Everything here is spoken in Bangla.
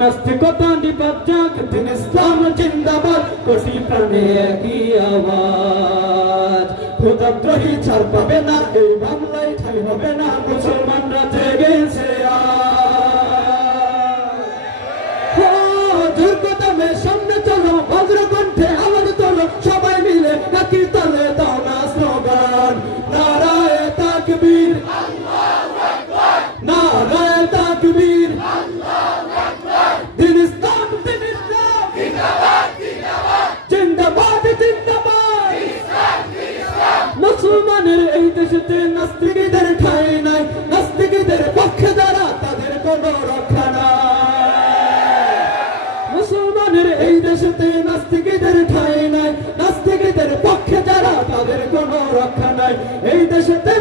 নাস্তিকতা নিপাত যাক, দিন ইসলাম জিন্দাবাদ, কোটি প্রাণে একই আওয়াজ। খোদাদ্রোহী ছাড় পাবে না, এই বাংলায় ঠাঁই হবে না, মুসলমানরা জেগেছে দুর্গতমে সামনে চলো, বজ্রকণ্ঠে আওয়াজ তোলো, সবাই মিলে একই তালে দাও না স্লোগান, নারায়ে তাকবীর, নারায়ে তাকবীর, দিন ইসলাম জিন্দাবাদ, জিন্দাবাদ জিন্দাবাদ। মুসলমানের এই দেশেতে নাস্তিকদের ঠাঁই নাই, নাস্তিকদের পক্ষে যারা তাদের কোনো রক্ষা নাই। মুসলমানের এই দেশেতে নাস্তিকদের ঠাঁই নাই, নাস্তিকদের পক্ষে যারা তাদের কোনো রক্ষা নাই। এই দেশেতে